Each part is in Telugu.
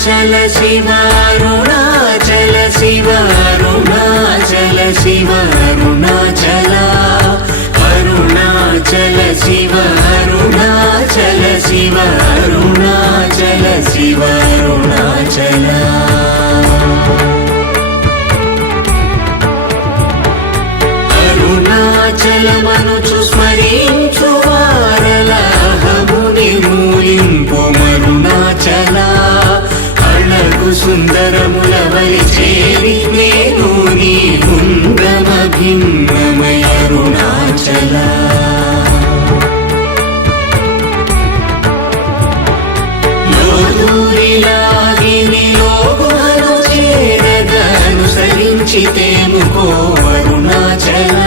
शिव अरुणाचल शिव अरुणाचल शिव अरुणाचल अरुणाचल शिव अरुणाचल शिव अरुणाचल शिव अरुणाचल अरुणाचल मनुचु स्मरिंचु वारलाहमु निर्मूलिंपु अरुणाचल अळगु सुंदरमुलवलि चेरि नेनु नी गुंड्रमभिन्नमय अरुणाचल लोदूरिलागिनि लोगुमनु चेरगा अनुसरिंचितेमुको अरुणाचल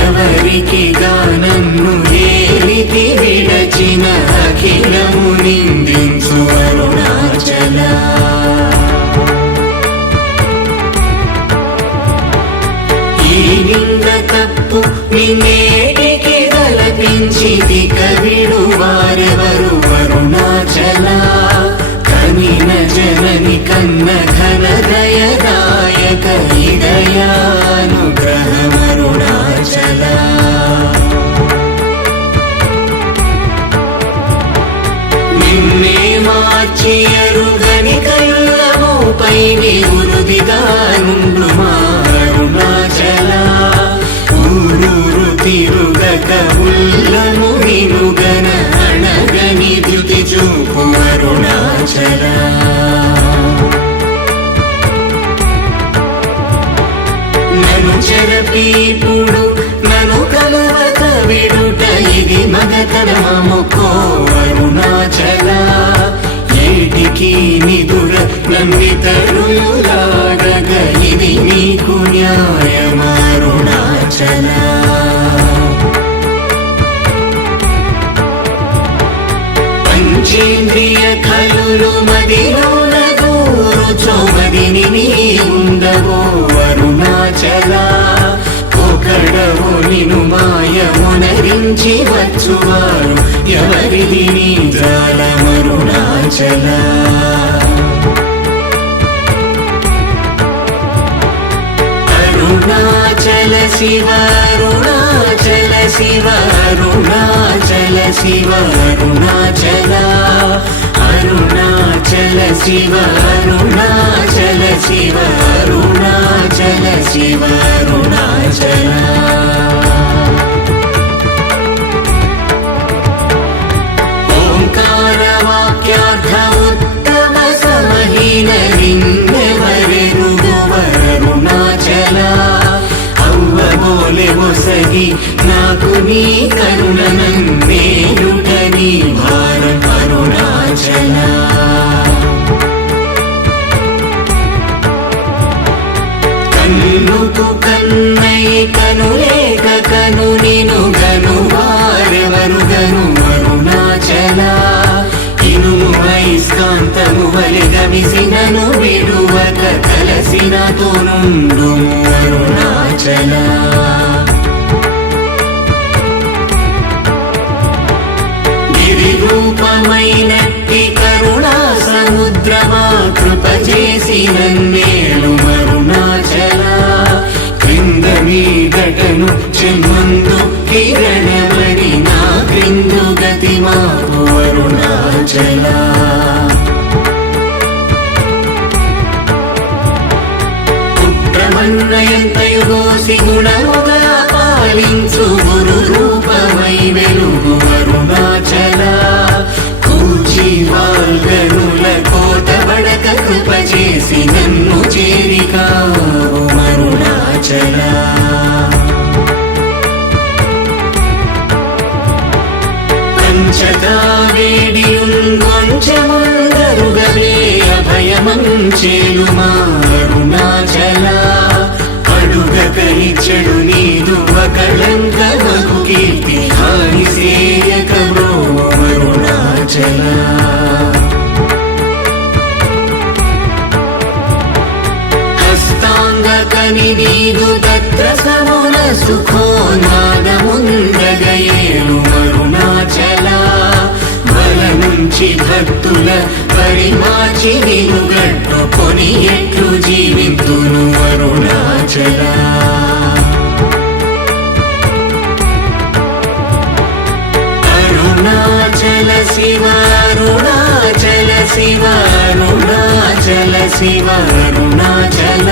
ఎవరికి గానన్ను ఏలితి విడచిన అఖిలము నిందించు అరుణాచల ఈ నింద తప్పు నిన్నేటికి గలపించితి కవిడు వారెవరు అరుణాచల కనిన జనని కన్న ఘన దయదాయక హృదయానుగ్రహమరుణాచల నిన్నే మార్చి అరుగని కళ్ళమోపై నిరుదిగానుండు మా అరుణాచల ఊరూరు తిరుగక ఉల్లము నినుగన అణగని ధృతి చూపు అరుణాచల నను చెరపీపుడు నను కలవక విడుట ఇది మగతరమముకో అరుణాచల ఏటికి నిదుర నమ్మితరులాగగ ఇది నీకు న్యాయమరుణాచల పంచేంద్రియ ఖలులు మదిలోన గూరుచోమదిని నీ ఉండవో అరుణాచల ఒకడవో నిను మాయమునరించి వచ్చువారు ఎవరిది నీ జాలమరుణాచల అరుణాచల శివ అరుణాచల శివ అరుణాచల శివ అరుణాచల అరుణాచల శివ అరుణాచల శివ అరుణాచల శివ అరుణాచల ఓంకార వాక్యార్థ ఉత్తమ సమహీన నిన్నెవరెరుగు అరుణాచల అవ్వబోలె ఒసగి నాకు నీ కరుణనన్నేయుట నీ భారం అరుణాచల కన్నుకు కన్నై కనులేక కను నిను గను వారెవరు గను అరుణాచల ఇనుము ఐస్కాంతము వలె గమిసినను విడువక కలసినతో నుండు అరుణాచల రూపమైనట్టి కరుణా సముద్రమా కృప చేసి నన్నేలు అరుణాచల క్రింద మీదటను చెమ్మందు కిరణమణి నా క్రిందు గతి మాపు అరుణాచల పుత్రమన్నయంతయుగోసి గుణముగా పాలించు గురు రూపమై వెలుగు అరుణాచల కూచి వాల్గనుల కోట బడక కృప చేసి నన్ను చేరికావు అరుణాచల పంచగా వేడియుంగొంచెముందరుగవే అభయమంచేలు మా అరుణాచల అడుగక ఇచ్చడు నీదు ఒకళంక మగు కీర్తి హాని సేయక బ్రో అరుణాచల హస్తాంగకని నీదు తత్ర సమున సుఖోన్మాదముందగయేలు అరుణాచల బలముంద మంచి భక్తుల పరిమాచి నిను గట్టుకొని ఎట్లు జీవింతును అరుణాచల అరుణాచల శివ అరుణాచల శివ అరుణాచల శివ అరుణాచల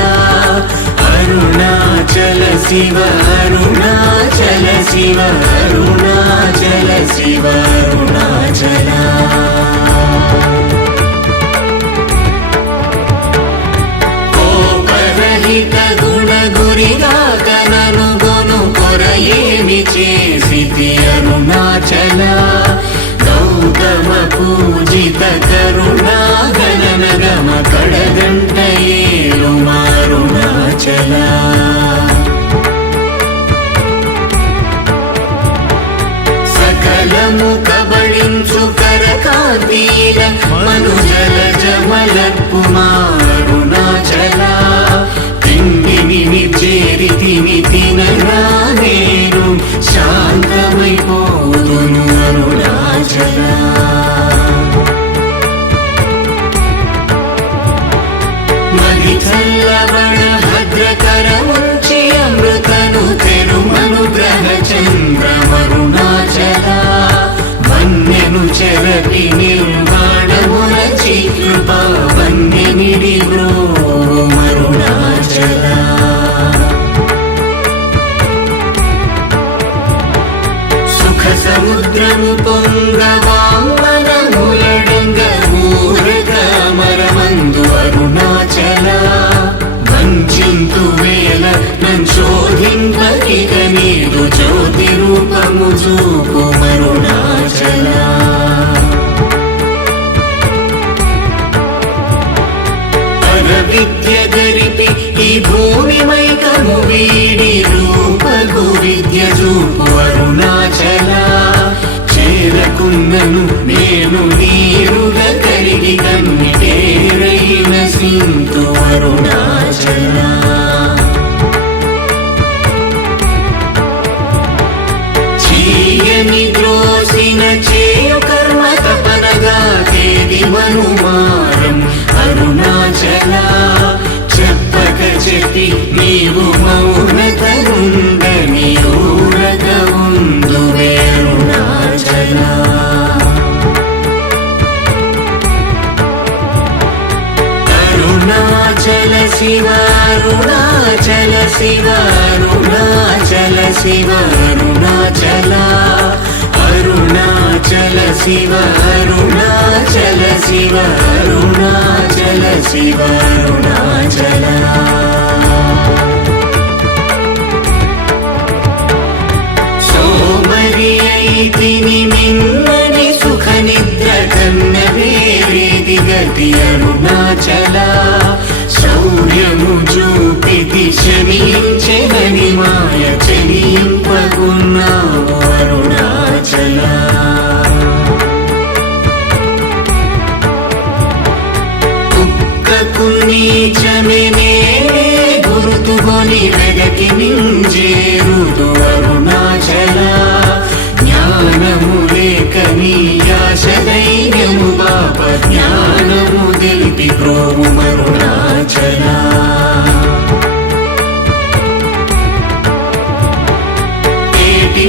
అరుణాచల శివ అరుణాచల శివ అరుణాచల శివ అరుణాచల కోపరహిత గుణ గురిగా కనను గొను కొరయేమి చేసితి అరుణాచల గౌతమ పూజిత కరుణా గణన గమ కడగంట ఏలు అరుణాచల సకలము కబళించు కరకాంతీల మనుజల జమలర్పు అరుణాచల తిండిని చేరితిని తినరా నేను శాంతమైపోదును అరుణాచల మది చల్లబడ భద్రకరముంచి అమృతను తెరుమనుగ్రహ చంద్రమరుణాచల వన్యను చెరపి నిర్వాణములచి కృపా వన్యనిడి మరుణాచల సుఖ సముద్రము పొంగవామనములడంగ ఊరకమరమందు అరుణాచల వంచింతు వేల నంశోధింపకిక నీదు జ్యోతి రూపము చూపు మరుణాచల విద్య గరిపి ఈ భూమి మైకము వీడి రూపగు విద్య చూపు అరుణాచల చేరకున్నను నేను నీరుగా కరిగి కన్నిటేరైన సింతు అరుణాచల చీయని ద్రోసిన చేయు కర్మ తపనగా తేది మనుమారం అరుణాచల చెప్పక చెప్పి నీవు మౌనతరుండని ఊరగ ఉందువే అరుణాచల అరుణాచల శివ అరుణాచల శివ అరుణాచల శివ అరుణాచల అరుణాచల శివ అరుణాచల శివ అరుణాచల శివ అరుణాచల సోమరి అయితిని మిన్నని సుఖ నిద్ర కన్న వేరేది గతి అరుణాచల శౌర్యము చూపితి శమించెనని మాయ చెలింపకున్నావు అరుణాచల కుక్కకు నీచమే గుర్తుకొని వెదకి నింజేరుదు అరుణాచల జ్ఞానము లేక నీ ఆశ ధైర్యము బాప జ్ఞానము తెలిపి ప్రోము అరుణాచల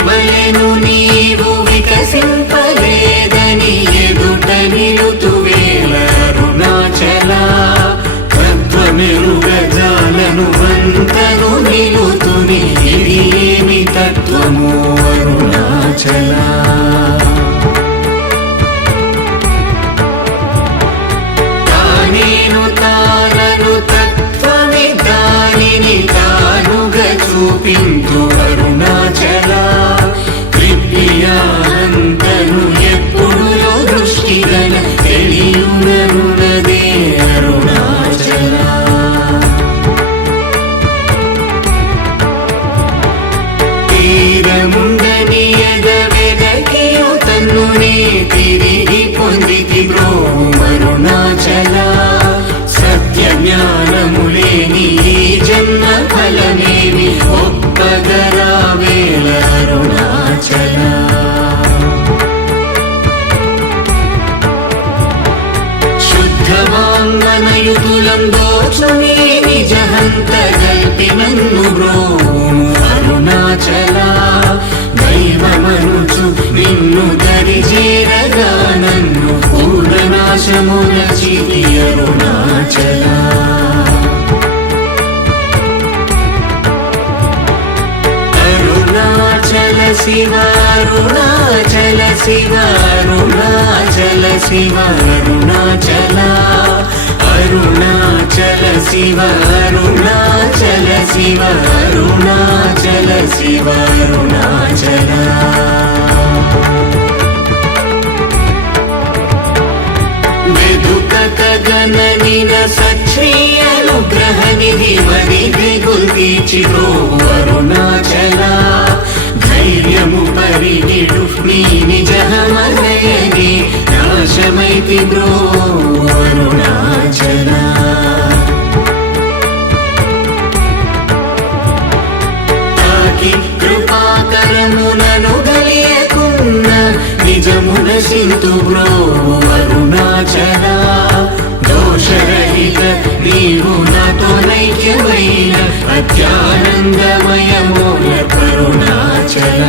బలెను నీవు వికసింపలేదని ఎదుట నిలుతువేల అరుణాచల తత్వమెరుగజాలను వంతను నిలుతుని ఇది ఏమి తత్వము అరుణాచల తానేను తానను తత్వమే దానిని తానుగా చూపింతు అరుణాచల కృప్యానంతను ఎప్పుడు దృష్టిగల తెలియునరునదే అరుణాచల తీరముందని ఎదవెదకియు తన్నునే తిరిగి పొందితి బ్రోము అరుణాచల సత్య జ్ఞానములేని ఈ జన్మ ఫలమేమి ఒక్క శివ అరుణాచల శివ అరుణాచల శివ అరుణాచల అరుణాచల శివ అరుణాచల శివ అరుణాచల శివ అరుణాచల గగననిన సచ్ఛీ అనుగ్రహ నిధి మది దిగుల్దీచిరో అరుణాచల ధైర్యము పరిగిడు నీ నిజమనయని నాశమైతి బ్రో అరుణాచల తాకి కృపాకరమునను గలియకున్న నిజమున సింతు బ్రో అరుణాచల దోషరహిత నీవు నాతో నైక్యమైన అత్యానందమయమూల కరుణాచల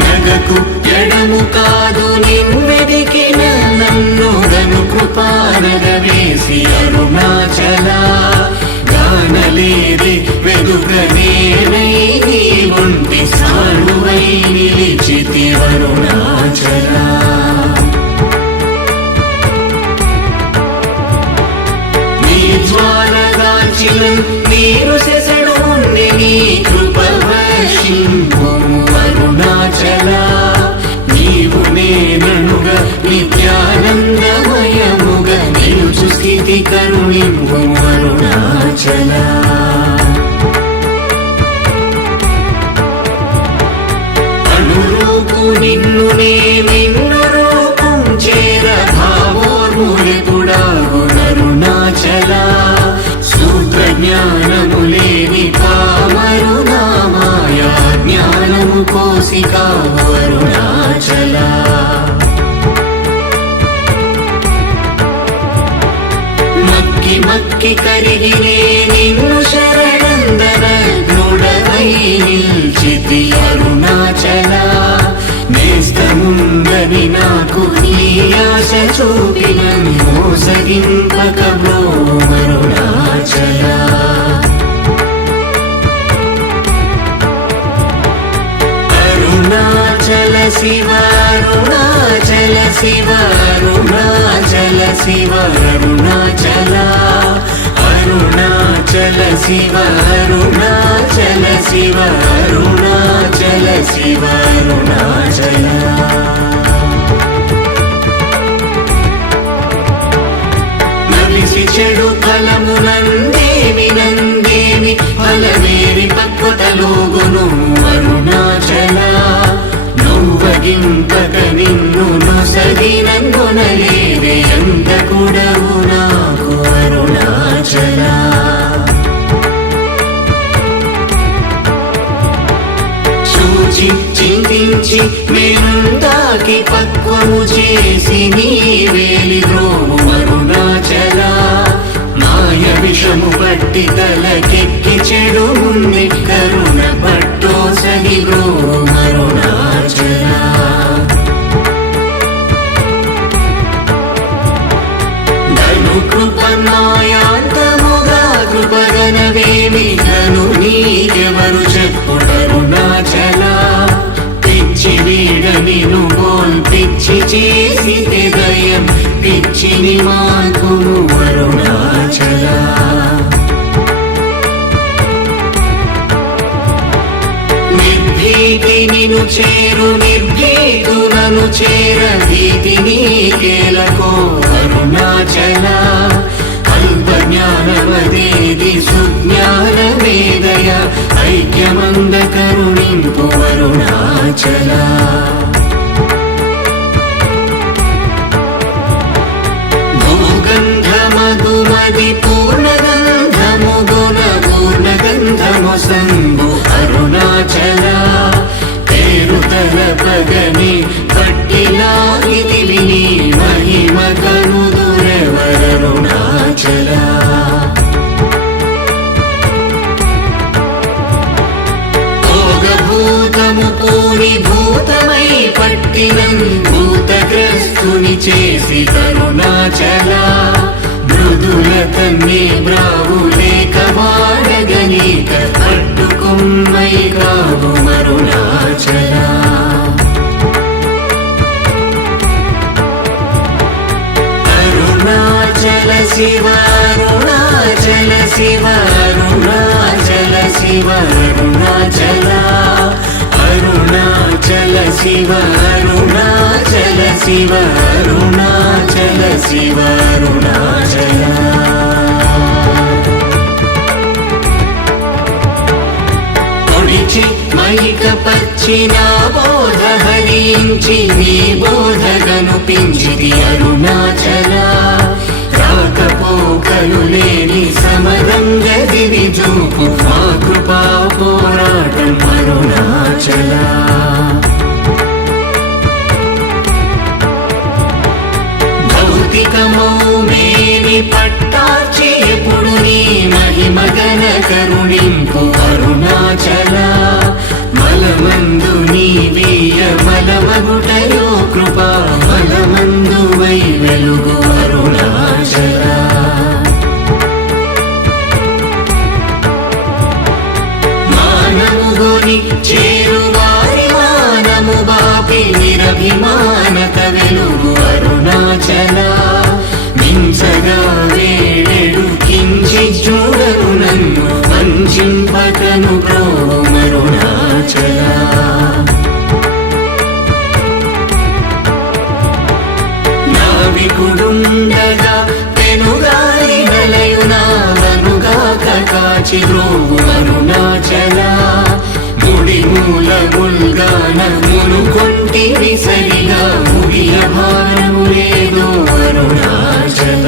నగకు ఎడము కాదు నిన్నెదికిన నన్ను గను కృపానగ వేసి అరుణాచల గానలేది వెదుకనేనై నీ ఒంటి సానువై నిలిచితి అరుణాచల నీ జ్వాలగాంచిన నీరు సెసడు ఉండి నీ కృప వర్షింపు అరుణాచల నీవు నేననుగా నిత్యానందమయముగా నిలుచు స్థితి కరుణింపు అరుణాచల అనురూపు నిన్ను నిన్ను రూపం చేర భావోర్ములెపుడాగు అరుణాచల సూత్ర జ్ఞానము లేని పామరు నామాయ జ్ఞానము కోసికావు అరుణాచల మక్కి మక్కి కరిగినే నిన్ను శరణందన గృఢమై నిల్చితి అరుణాచల నేస్తముందని నాకు నీ ఆశ చూపిన మోసగింపక బ్రో అరుణాచల అరుణాచల శివ అరుణాచల శివ అరుణాచల శివ అరుణాచల అరుణాచల శివ అరుణాచల శివ అరుణాచల శివ అరుణాచల నలిసి చెడు ఫలమునందేమి నందేమి ఫలమేరి పక్వతలోగును అరుణాచల నువ్వగింపక నిన్ను నొసగినందునలేవే ఎంత కూడవు నాకు అరుణాచల చూచి చింతించి మేనుందాకి పక్వము చేసి నీ వేలి ద్రోము అరుణాచల మాయ విషము పట్టి తలకెక్కి చెడు ముంది కరుణ పట్టో సగి బ్రోము అరుణాచల ధను కృపమాయాంతముగా కృపగనవేమి ధను నీకెవరు చెప్పుడరుణాచల పిచ్చి వీడని నువ్వోల్ పిచ్చి చేసి హృదయం పిచ్చిని మాకుము అరుణాచల నిర్భీతి నిను చేరు నిర్భీతులను చేర భీతి నీకేలకో అరుణాచల అల్ప జ్ఞానవదేది సుజ్ఞానమేదయ ఐక్యమంద కరుణింపు అరుణాచల భూగంధమగుమది పూర్ణగంధము గుణ పూర్ణగంధము సంభు అరుణాచల పేరు తలపగని పట్టిలాగిది విని మహిమ కనుదురెవరరుణాచల భోగభూతము పూని భూతమై పట్టినం భూతగ్రస్తుని చేసి కరుణాచల మృదుల తన్ని బ్రావు లేక వాడగని శివ అరుణాచల శివ అరుణాచల శివ అరుణాచల అరుణాచల శివ అరుణాచల శివ అరుణాచల శివ అరుణాచల మైక పచ్చిన బోధ హరించి నీ బోధగను పించిది అరుణాచల రాకపోకలు లేని సమరంగ దివి చూపు మా కృపా పోరాటం అరుణాచల భౌతికమౌ మేని పట్టార్చి ఎప్పుడు నీ మహిమగన కరుణింపు అరుణాచల మలమందు నీవీయ మలమగుటయో కృపా మలమందు వై వెలుగు అరుణాచల మానముగోని చేరువారి మానము బాపి నిరభిమానత వెలుగు అరుణాచల మించగా వేడెడు కించి చూడరు నన్ను వంచింపకను ప్రోమరుణాచల నావికుడుండగా పెనుగాలి నలయునావనుగాక కాచి ద్రోవు అరుణాచల ముడి మూలముల్గాన మునుకొంటివి సరిగా ముగియ భారము లేదు అరుణాచల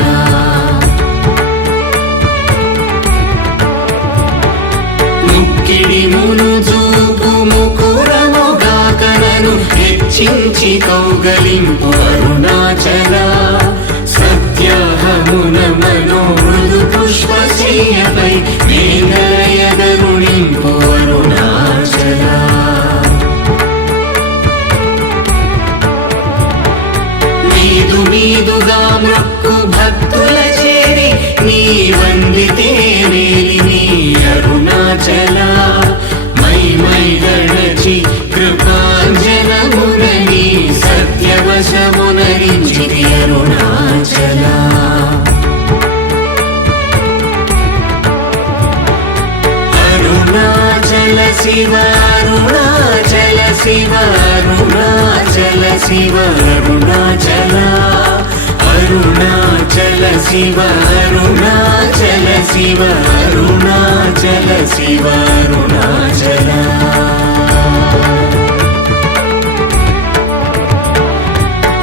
ముక్కిడి మును చూపు ముకురముగాకనను హెచ్చించి కౌగలింపు అరుణాచల సత్యాహమున మనోమృదు పుష్పశయ్యపై మేఘలయగరుణింపు అరుణాచల మీదు మీదుగా మృక్కు భక్తుల చేరి నీ వందితే వేలి నీ అరుణాచల మై మై గణచి కృపాంజనమునని సత్యవశమునరించిరి అరుణాచల అరుణాచల శివ అరుణాచల శివ అరుణాచల శివ అరుణాచల అరుణాచల శివ అరుణాచల శివ అరుణాచల శివ అరుణాచల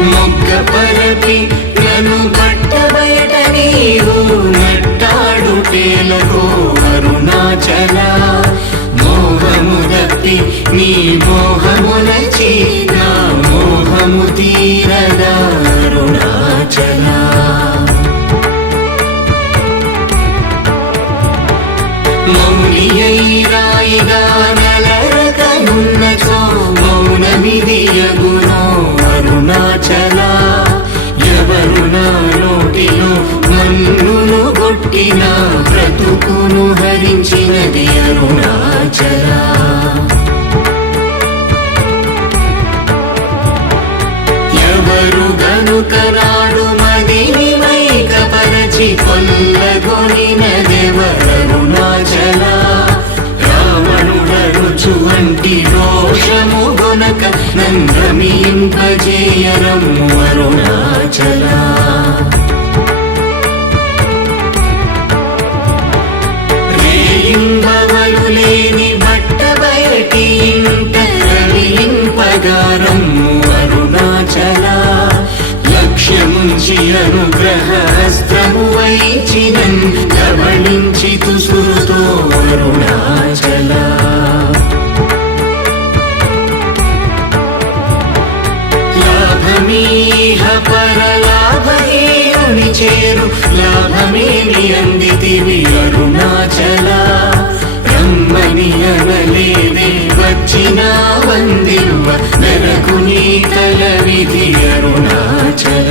మొగ్గ పరపి నన్ను బట్ట బయట నీవు నట్టాడుటేలకో అరుణాచల మోహము దప్పి నీ మోహములచి నా మోహము తీరదా అరుణాచల మౌనియై రాయిగా నలరకనున్నచో మౌనమిదియగునో అరుణాచల ఎవరు నా నోటిలో మన్నును కొట్టిన బ్రతుకును హరించినది అరుణాచల ఎవరు గనుకరాడు మదిని మైకపరచి కొల్లగొనినదెవరరుణాచల రావణుడరుచు వంటి రోషము గొనక నంద్రమింపజేయరము అరుణాచల రేయింబవలు లేని బట్ట బయటి ఇంట రవింపగారము అరుణాచల లక్ష్యముంచి అనుగ్రహస్త్రము వైచినన్ కబళించి తుసురుతో అరుణాచల లాభమీహ పరలాభహీనుని చేరు లాభమేమి అందితివి అరుణాచల రమ్మని అనలేదే వచ్చిన వందివ నరకు నీ తల విధి అరుణాచల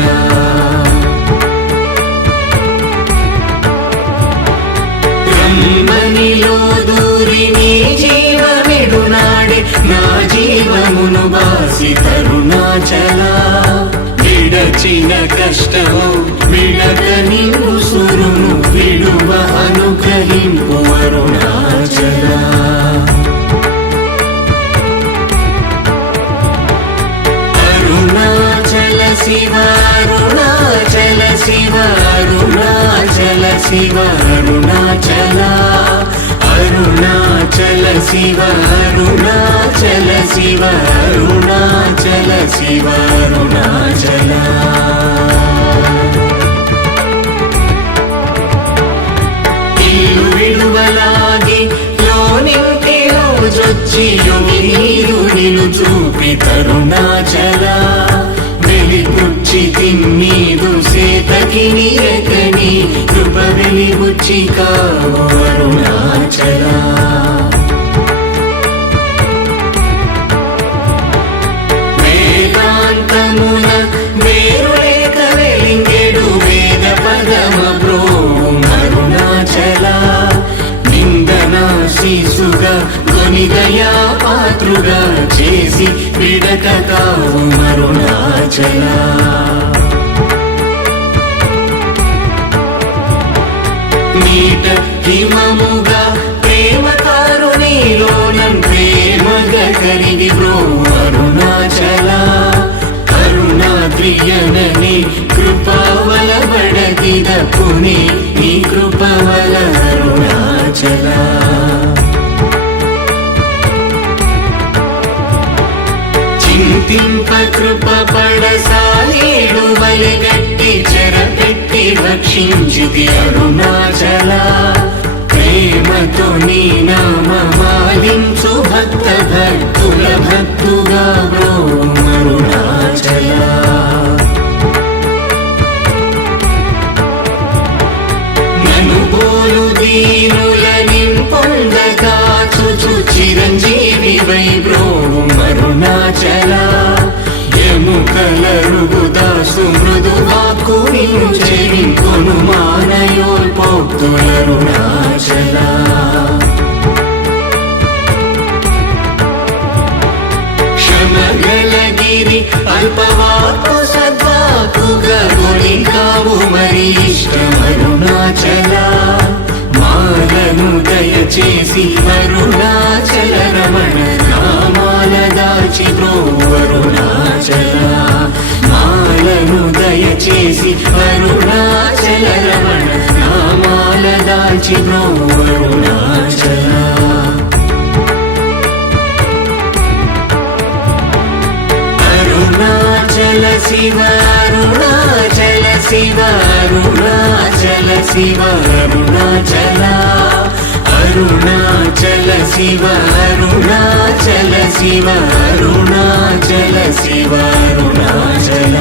రమ్మనిలో దూరి నీ జీవమిడునాడే నా జీవమును బాసి తరుణాచల విడచి వచ్చిన కష్టము విడక నిన్ను సురును విడువ అనుగ్రహింపు అరుణాచల అరుణాచల శివ అరుణాచల శివ అరుణాచల శివ అరుణాచల అరుణాచల శివ అరుణాచల శివ అరుణాచల శివ అరుణాచల ఇల్లు విడువలాగి లోనింటిలో జొచ్చి నీరు నిలు చూపి తరుణాచల వెలిపుచ్చి తిన్నీదు సేతకి నీరకని కృప వెలిబుచ్చి కావు అరుణాచల వేదాంతమున వేరులేక వెలింగెడు వేద పదమ బ్రోవు అరుణాచల నిందన శిశుగా కొని దయా పాత్రుగా చేసి విడక కావు అరుణాచల నీట హిమముగా ప్రేమ కారుణిలోనం ప్రేమగ కరిగి బ్రో అరుణాచల కరుణాద్రియనని కృపావల బడగిద పుని నీ కృపవల అరుణాచల చింతింప కృప పడసాలేడు వలెగట్టి చెరపెట్టి భక్షించితి అరుణాచల ప్రేమతో నీ నామమాలించు భక్త భక్తుల భక్తుగా బ్రో అరుణాచల నను పోలు దీనుల నింపొందగా చుచు చిరంజీవి వై బ్రో అరుణాచల ఎముకల రుగుదాసు మృదు వాక్కు చెవింకొను మానయోల్ పోక్తులరుణాచల క్షమగలగిరి అల్పవాకు సద్వాకుగా గొలికావు మరి ఇష్టమరుణాచల మాలను దయచేసి అరుణాచల రమణ నామాల దాచి బ్రో అరుణాచల మాలను దయచేసి అరుణాచల రమణ నామాల దాచి బ్రో అరుణాచల అరుణాచల శివ అరుణాచల శివ అరుణాచల శివ అరుణాచల అరుణాచల శివ అరుణాచల శివ అరుణాచల శివ అరుణాచల